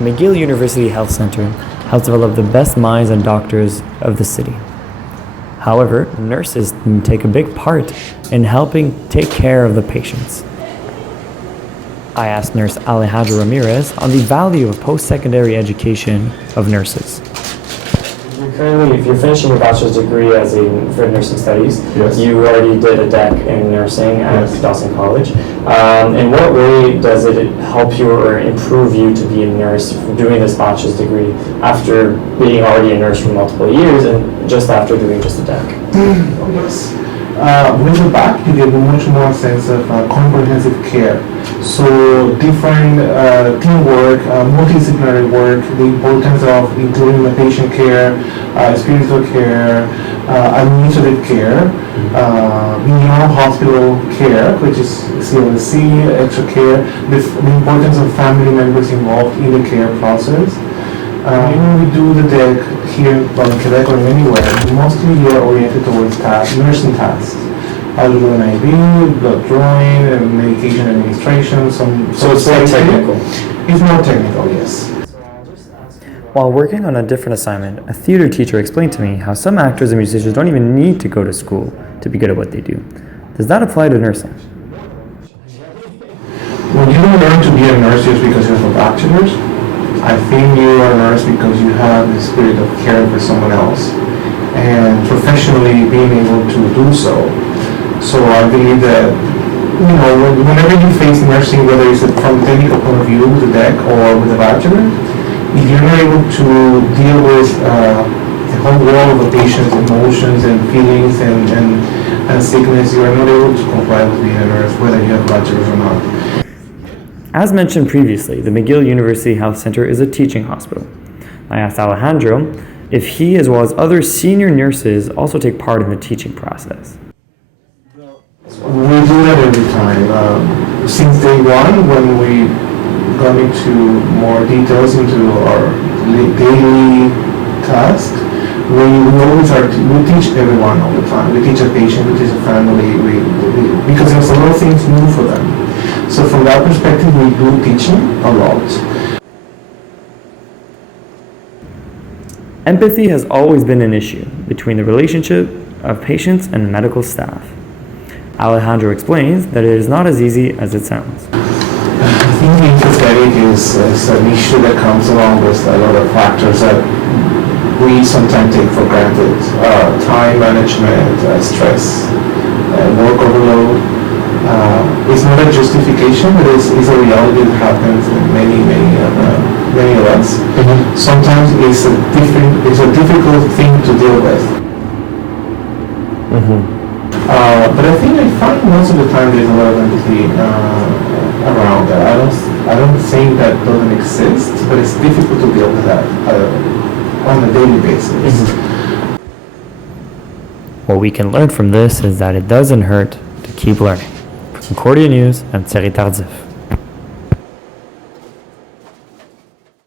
McGill University Health Center helps develop the best minds and doctors of the city. However, nurses take a big part in helping take care of the patients. I asked nurse Alejandro Ramirez on the value of post-secondary education of nurses. Currently, if you're finishing your bachelor's degree for nursing studies, yes. You already did a DEC in nursing at yes. Dawson College. In what way does it help you or improve you to be a nurse doing this bachelor's degree after being already a nurse for multiple years and just after doing just a DEC? Yes. With the back, you get much more sense of comprehensive care. So different teamwork, multidisciplinary work, the importance of including the patient care, spiritual care, administrative care, beyond hospital care, which is CLC, extra care, the importance of family members involved in the care process. When we do the DEC here in Quebec or anywhere, mostly we are oriented towards nursing tasks. How to do an IV, blood drawing, and medication administration. So it's more technical? It's more technical, yes. While working on a different assignment, a theater teacher explained to me how some actors and musicians don't even need to go to school to be good at what they do. Does that apply to nursing? When you learn to be a nurse just because you have a bachelor's, I think you are a nurse because you have the spirit of caring for someone else and professionally being able to do so. So I believe that, whenever you face nursing, whether it's from a technical point of view with the DEC or with a bachelor, if you're not able to deal with the whole world of a patient's emotions and feelings and sickness, you are not able to comply with being a nurse, whether you have a bachelor's or not. As mentioned previously, the McGill University Health Center is a teaching hospital. I asked Alejandro if he, as well as other senior nurses, also take part in the teaching process. We do that every time. Since day one, when we got into more details into our daily task, we always we teach everyone all the time. We teach a patient, we teach a family, because there's a lot of things new for them. So from that perspective, we do teaching a lot. Empathy has always been an issue between the relationship of patients and medical staff. Alejandro explains that it is not as easy as it sounds. I think being empathetic is an issue that comes along with a lot of factors that we sometimes take for granted. Time management, stress, work overload. It's not a justification, but it's a reality that happens in many of us. Mm-hmm. Sometimes it's a difficult thing to deal with. Mm-hmm. But I find most of the time there's a lot of empathy around that. I don't think that doesn't exist, but it's difficult to deal with that on a daily basis. Mm-hmm. What we can learn from this is that it doesn't hurt to keep learning. For Concordia News, I'm Thierry Tardif.